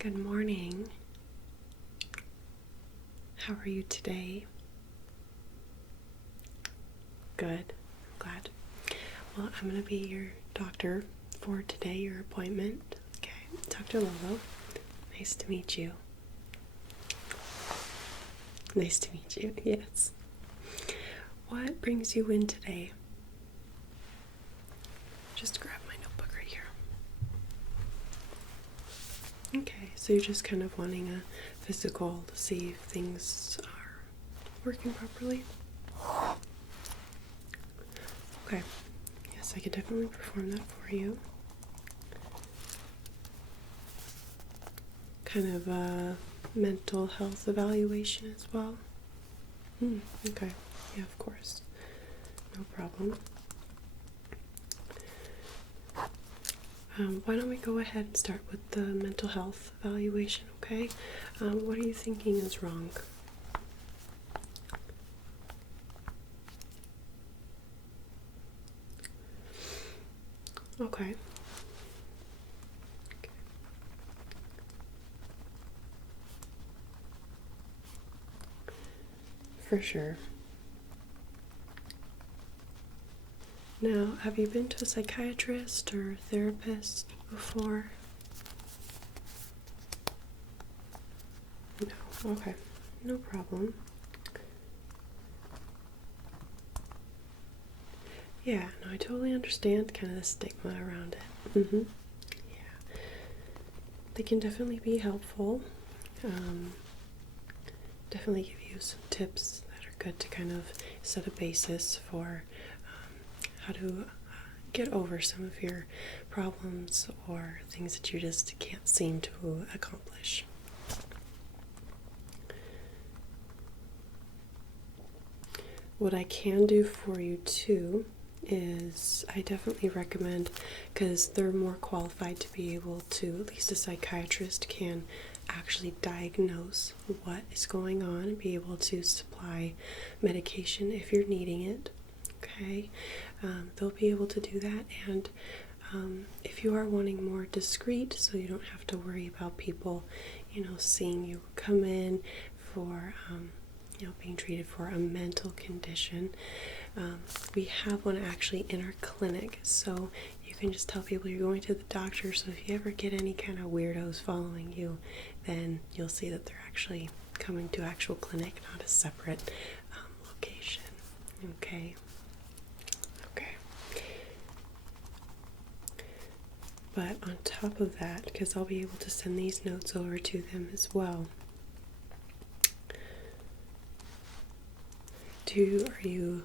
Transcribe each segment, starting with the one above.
Good morning. How are you today? Good. I'm glad. Well, I'm going to be your doctor for today, your appointment. Okay, Dr. Lolo. Nice to meet you. Nice to meet you, yes. What brings you in today? Just grab my notebook right here. Okay, so you're just kind of wanting a physical to see if things are working properly? Okay, yes, I could definitely perform that for you. Kind of a mental health evaluation as well? Okay, yeah, of course. No problem. Why don't we go ahead and start with the mental health evaluation, okay? What are you thinking is wrong? Okay. For sure. Now, have you been to a psychiatrist or therapist before? No. Okay. No problem. Yeah, no, I totally understand kind of the stigma around it. Yeah. They can definitely be helpful. Definitely give you some tips that are good to kind of set a basis for how to get over some of your problems or things that you just can't seem to accomplish. What I can do for you too is I definitely recommend, because they're more qualified to be able to, at least a psychiatrist can actually diagnose what is going on and be able to supply medication if you're needing it. Okay, they'll be able to do that, and if you are wanting more discreet, so you don't have to worry about people, seeing you come in for, being treated for a mental condition, we have one actually in our clinic, so you can just tell people you're going to the doctor, so if you ever get any kind of weirdos following you, then you'll see that they're actually coming to actual clinic, not a separate location. Okay. But on top of that, because I'll be able to send these notes over to them as well, are you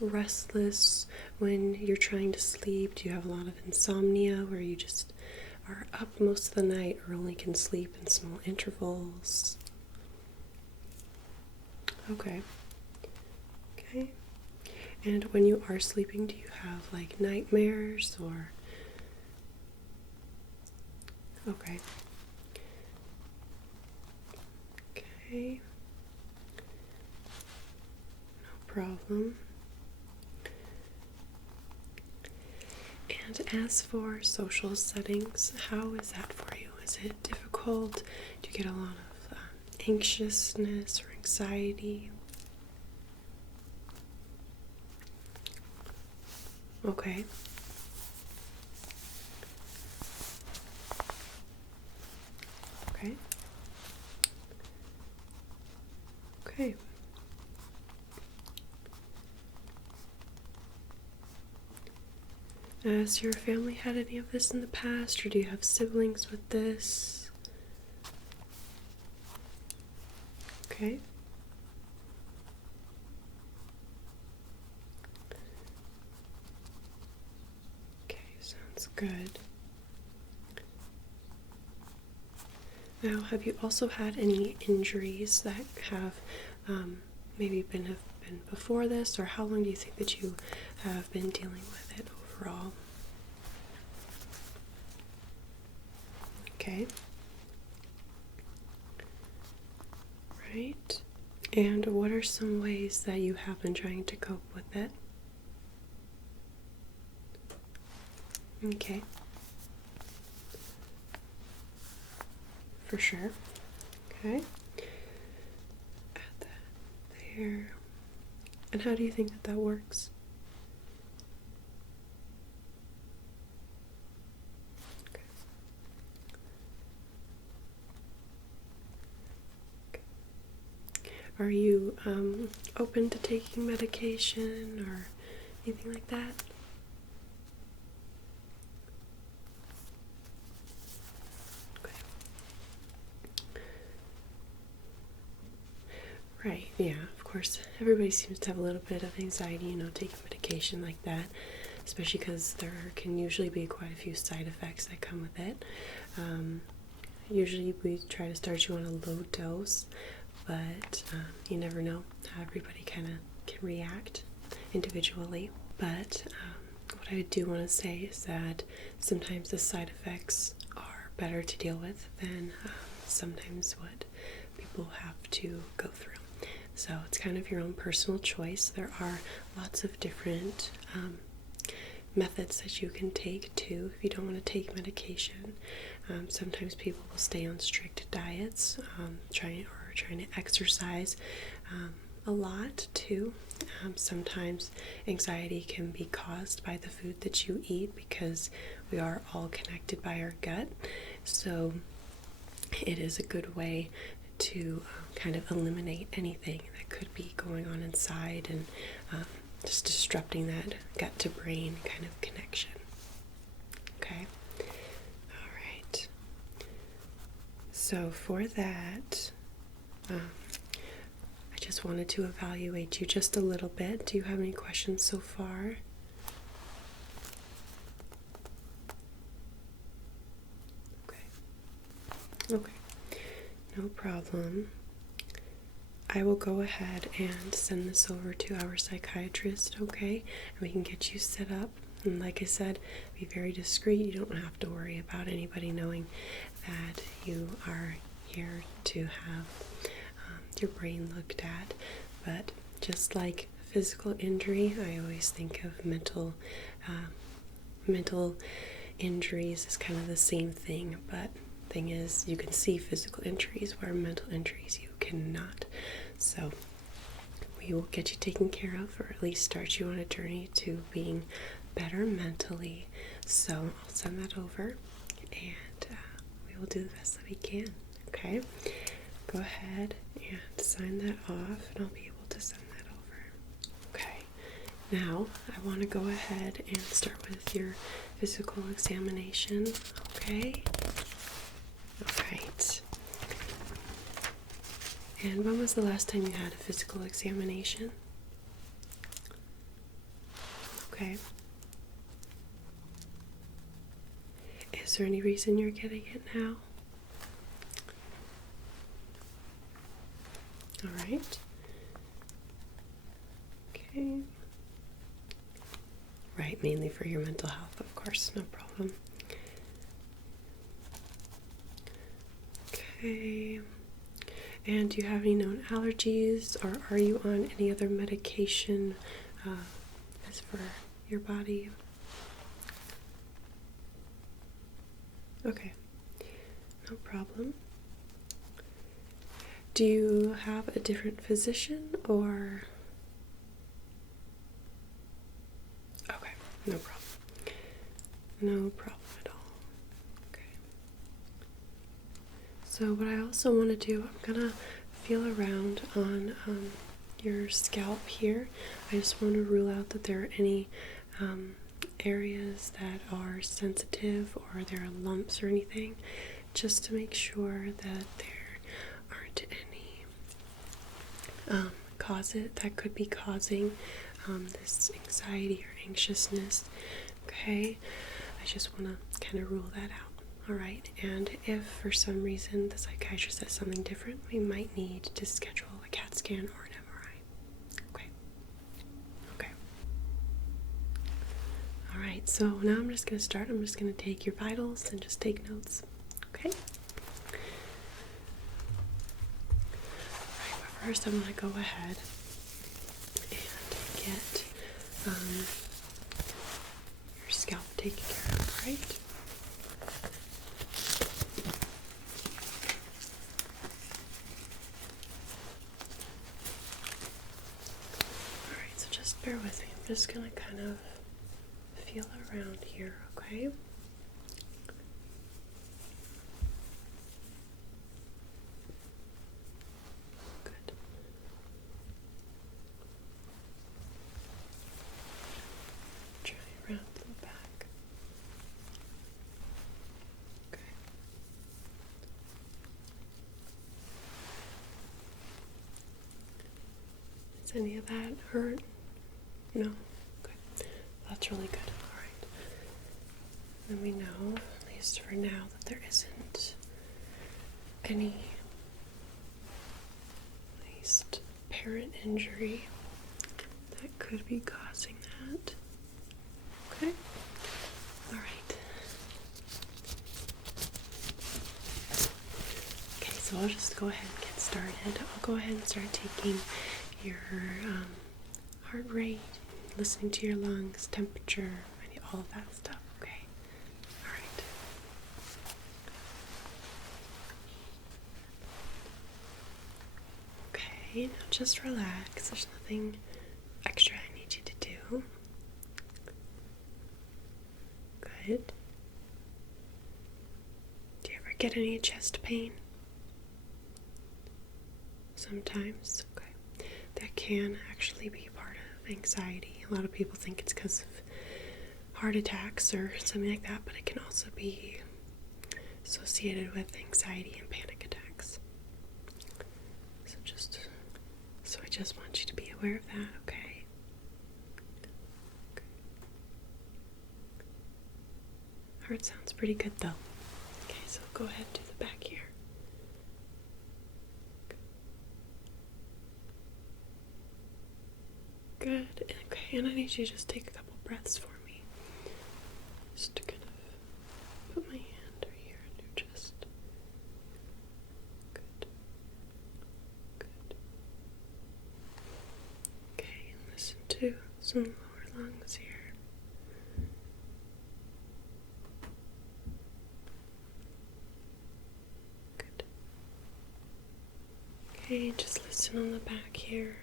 restless when you're trying to sleep? Do you have a lot of insomnia where you just are up most of the night or only can sleep in small intervals? Okay. And when you are sleeping, do you have like nightmares or? Okay. No problem. And as for social settings, how is that for you? Is it difficult? Do you get a lot of anxiousness or anxiety? Okay. Okay. Has your family had any of this in the past, or do you have siblings with this? Okay. Okay, sounds good. Now, have you also had any injuries that have maybe have been before this, or how long do you think that you have been dealing with it overall? Okay. Right. And what are some ways that you have been trying to cope with it? Okay. for sure. Okay. Add that there. And how do you think that that works? Okay. Okay. Are you open to taking medication or anything like that? Right, yeah, of course. Everybody seems to have a little bit of anxiety, taking medication like that, especially because there can usually be quite a few side effects that come with it. Usually we try to start you on a low dose, but you never know how everybody kind of can react individually. But what I do want to say is that sometimes the side effects are better to deal with than sometimes what people have to go through. So it's kind of your own personal choice. There are lots of different methods that you can take too if you don't want to take medication. Sometimes people will stay on strict diets, trying to exercise a lot too. Sometimes anxiety can be caused by the food that you eat because we are all connected by our gut. So it is a good way to kind of eliminate anything that could be going on inside and just disrupting that gut to brain kind of connection. Okay? All right. So for that, I just wanted to evaluate you just a little bit. Do you have any questions so far? Okay. No problem. I will go ahead and send this over to our psychiatrist, okay? And we can get you set up. And like I said, be very discreet. You don't have to worry about anybody knowing that you are here to have your brain looked at. But just like physical injury, I always think of mental injuries as kind of the same thing, but thing is you can see physical injuries where mental injuries you cannot. So we will get you taken care of, or at least start you on a journey to being better mentally. So I'll send that over and we will do the best that we can. Okay, go ahead and sign that off and I'll be able to send that over. Okay, now I want to go ahead and start with your physical examination. Okay. Alright. And when was the last time you had a physical examination? Okay. Is there any reason you're getting it now? Alright. Okay. Right, mainly for your mental health, of course, no problem. Okay. And do you have any known allergies, or are you on any other medication as for your body? Okay, no problem. Do you have a different physician, or? Okay, no problem. No problem at all. So what I also want to do, I'm going to feel around on your scalp here. I just want to rule out that there are any areas that are sensitive or there are lumps or anything, just to make sure that there aren't any causes that could be causing this anxiety or anxiousness. Okay, I just want to kind of rule that out. Alright, and if for some reason the psychiatrist says something different, we might need to schedule a CAT scan or an MRI. Okay. Okay. Alright, so now I'm just going to start. I'm just going to take your vitals and just take notes. Okay? Alright, but first I'm going to go ahead and get your scalp taken care of, right? bear with me. I'm just gonna kind of feel around here, okay? Good. Try around the back. Okay. Does any of that hurt? No? Okay. That's really good. Alright. Then we know, at least for now, that there isn't any, at least, apparent injury that could be causing that. Okay? Alright. Okay, so I'll just go ahead and get started. I'll go ahead and start taking your heart rate, listening to your lungs, temperature, all of that stuff, okay? Alright. Okay, now just relax. There's nothing extra I need you to do. Good. Do you ever get any chest pain? Sometimes, okay. That can actually be part of anxiety. A lot of people think it's because of heart attacks or something like that, but it can also be associated with anxiety and panic attacks. So I just want you to be aware of that, okay? Heart sounds pretty good though. Okay, so go ahead and do the back here. Good. Okay, and I need you to just take a couple breaths for me. Just to kind of put my hand right here on your chest. Good. Good. Okay, and listen to some lower lungs here. Good. Okay, just listen on the back here.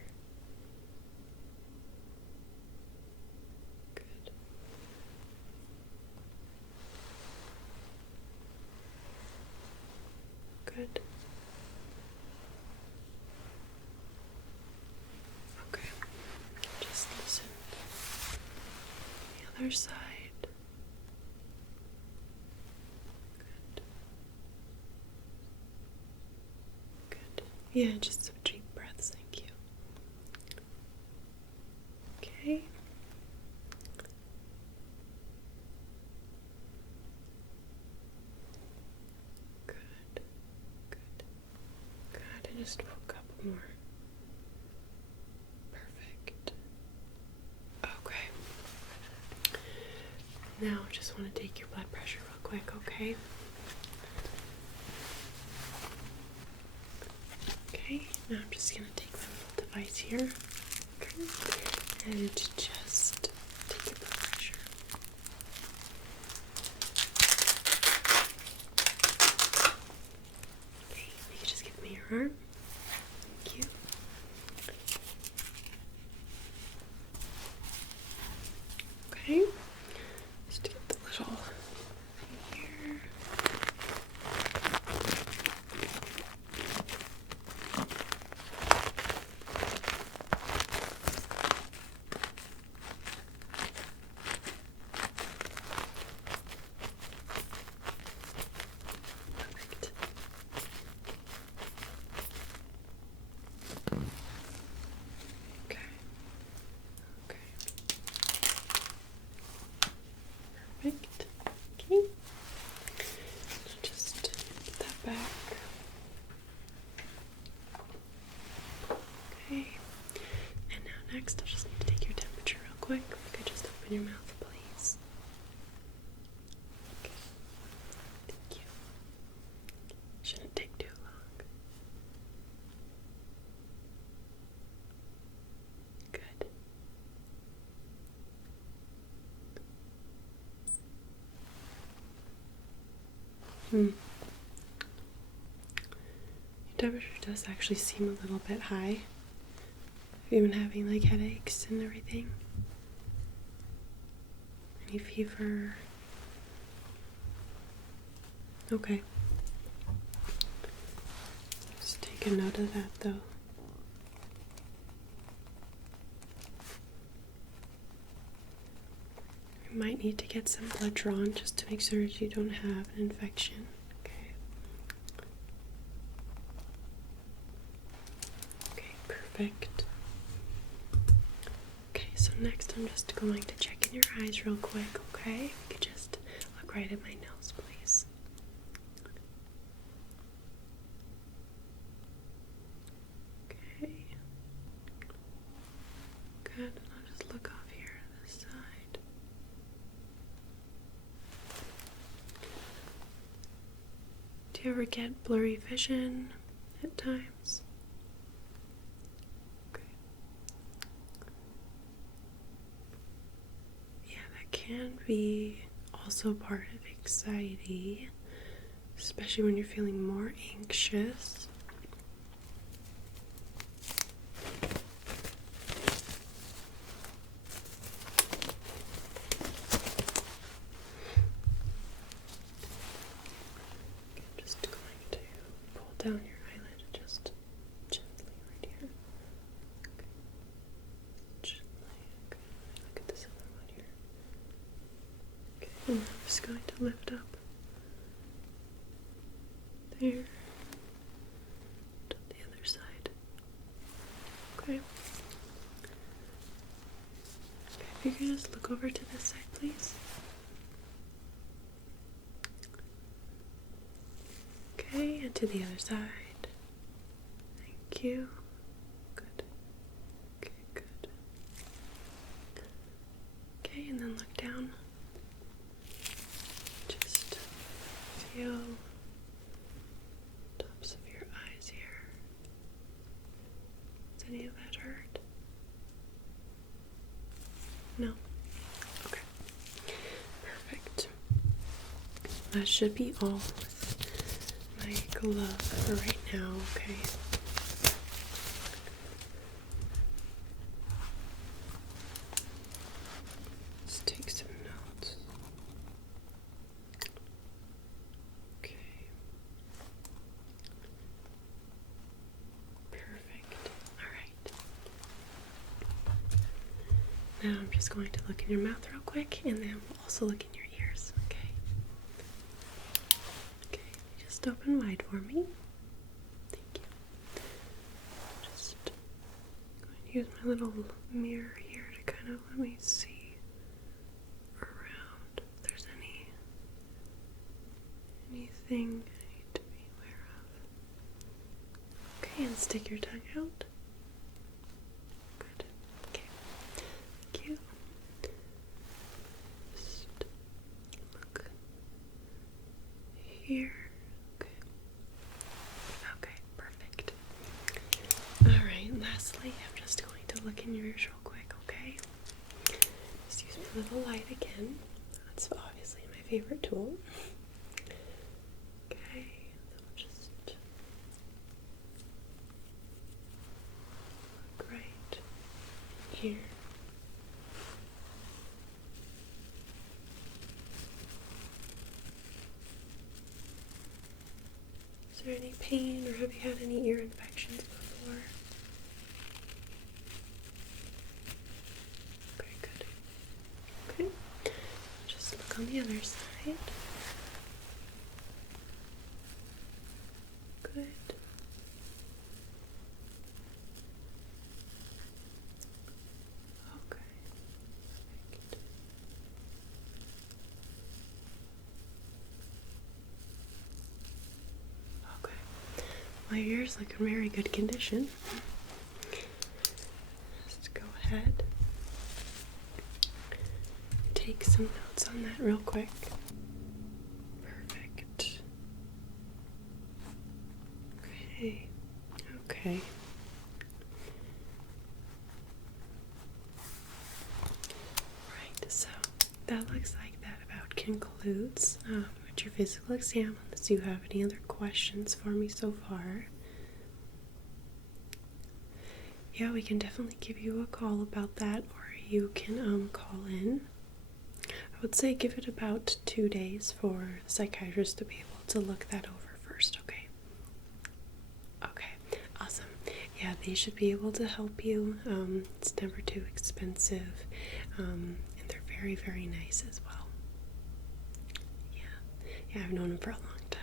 Good. Okay. Just listen. The other side. Good. Good. Yeah, just some deep breaths, thank you. Okay. Just a couple more. Perfect. Okay. Now I just want to take your blood pressure real quick, okay? Okay, now I'm just going to take the little device here. Okay. And just take your blood pressure. Okay, you can just give me your arm. Thank you. Okay, just to get the little here. Perfect. Okay. Okay. Perfect. Okay. Just put that back. Okay. And now next, I'll just need to take your temperature real quick. If you could just open your mouth, please. Okay. Thank you. Shouldn't take too long. Good. Your temperature does actually seem a little bit high. you been having like headaches and everything? Any fever? Okay. Just take a note of that though. You might need to get some blood drawn just to make sure that you don't have an infection. Okay. Okay, perfect. Okay, so next I'm just going to check in your eyes real quick, okay? If you could just look right at my nose, please. Okay. Good. I'll just look off here to the side. Do you ever get blurry vision at times? Okay. Yeah, that can be also part of anxiety, especially when you're feeling more anxious. I'm just going to pull down your eyelid just gently right here. Okay. Gently. Okay. Look at this other one here. Okay. And I'm just going to lift up there to the other side. Okay. Okay, if you could just look over to this side, please. Okay, and to the other side. Thank you. Good. Okay, good. Okay, and then look down. Just feel tops of your eyes here. Does any of that hurt? No? Okay. Perfect. That should be all with my glove for right now, okay? Let's take some notes. Okay. Perfect. Alright. Now I'm just going to look in your mouth real quick, and then we'll also look in your ears, okay? Okay, just open wide for me. Thank you. Just going to use my little mirror here to kind of let me see around if there's anything I need to be aware of. Okay, and stick your tongue out. Good. Okay. Thank you. Just look here. Okay. Okay, perfect. Alright, lastly, I'm just going to look in your ears real quick, okay? Just use my little light again. That's obviously my favorite tool. Okay, so just look right here. Is there any pain, or have you had any ear infections before? Okay, good. Okay, just look on the other side. Good. Okay. Perfect. Okay. My ears look in very good condition. Just go ahead. Take some notes on that real quick. Perfect. Okay. Okay. Right, so that looks like that about concludes with your physical exam, unless you have any other questions for me so far. Yeah, we can definitely give you a call about that, or you can call in. I would say give it about 2 days for the psychiatrist to be able to look that over first, okay? Okay, awesome. Yeah, they should be able to help you. It's never too expensive, and they're very, very nice as well. Yeah, I've known them for a long time.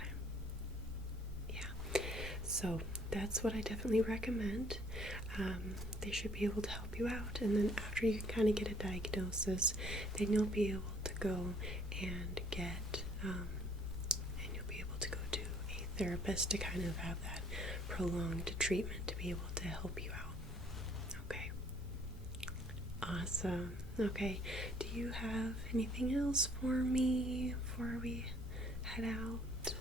Yeah, so that's what I definitely recommend. They should be able to help you out, and then after you kind of get a diagnosis, then you'll be able to go and and you'll be able to go to a therapist to kind of have that prolonged treatment to be able to help you out. Okay. Awesome. Okay. Do you have anything else for me before we head out?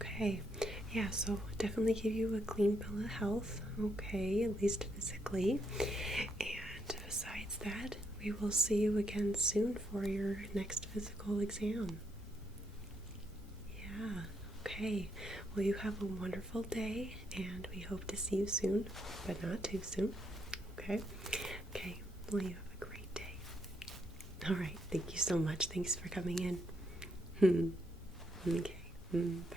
Okay. Yeah, so definitely give you a clean bill of health, okay, at least physically. And besides that, we will see you again soon for your next physical exam. Yeah, okay. Well, you have a wonderful day, and we hope to see you soon, but not too soon. Okay? Okay, well, you have a great day. All right, thank you so much. Thanks for coming in. Okay, bye.